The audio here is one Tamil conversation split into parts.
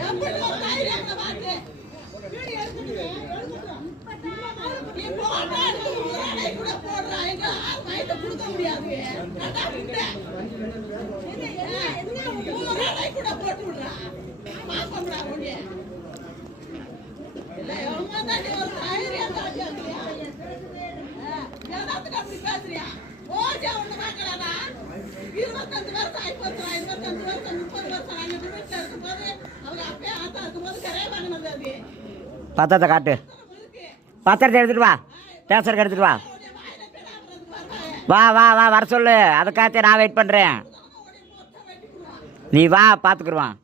எப்படி இருபத்தஞ்சு வருஷம் ஆயிப்போச்சுடா இருபத்தஞ்சு வருஷம் முப்பது வருஷம் நாங்க வீட்டுல இருக்கும்போது அவங்க அப்பயே ஆத்தா இருக்கும்போது கரையை வாங்கினது அது பத்திரத்தை காட்டு. பத்திரத்தை எடுத்துட்டு வா. பேசுறதுக்கு எடுத்துட்டு வா. வா வா வா வர சொல்லு. அதுக்காக நான் வெயிட் பண்ணுறேன் நீ வா பார்த்துக்குருவான்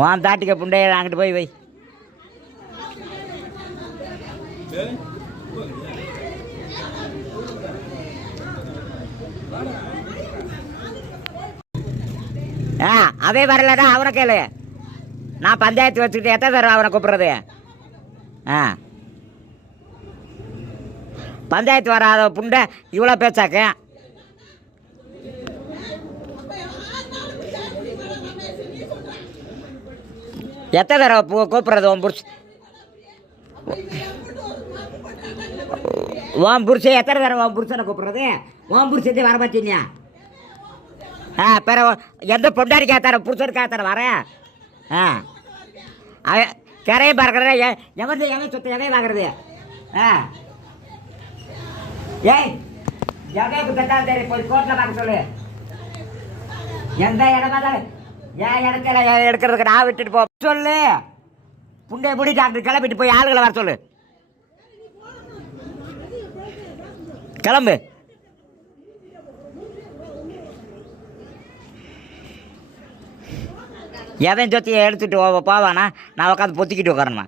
வா தாட்டிக்க புண்டைய அங்கிட்டு போய் வை. ஆ அதே வரலடா அவனை கேளு. நான் பஞ்சாயத்து வச்சுக்கிட்டு எத்தனை தடவை அவனை கூப்பிட்றது? ஆ. பஞ்சாயத்து வராத புண்டை இவ்வளோ பேச்சாக்க? எத்தனை தடவை பூ கூப்பிட்றது உன் புருஷ? உன் புருஷன் எத்தனை தடவை உன் புருஷனை கூப்பிட்றது? உன் புருஷத்தை வர மாட்டீங்க ஆ பிற எந்த பொண்டாடிக்கு ஏத்தார புருஷனுக்கு ஏத்தார வரேன் ஆ அவன் கரையை பார்க்குறேன் எவன் எவன் சொத்து எதையும் வாங்குறது? ஆ. ஏய் எவனுக்கு தட்டாலும் சரி போய் கோர்ட்டில் பார்க்க சொல்லு. எந்த இடமா தான் ஏன் இடத்துல எடுக்கிறதுக்கு நான் விட்டுட்டு போ. சொல்லு. புண்டைய முடி டாக்டர் கிளம்பிட்டு போய் ஆளுகளை வர சொல்லு. கிளம்பு. எவன் சொத்தியை எடுத்துகிட்டு போவானா? நான் உட்காந்து பொத்திக்கிட்டு உட்காரணுமா?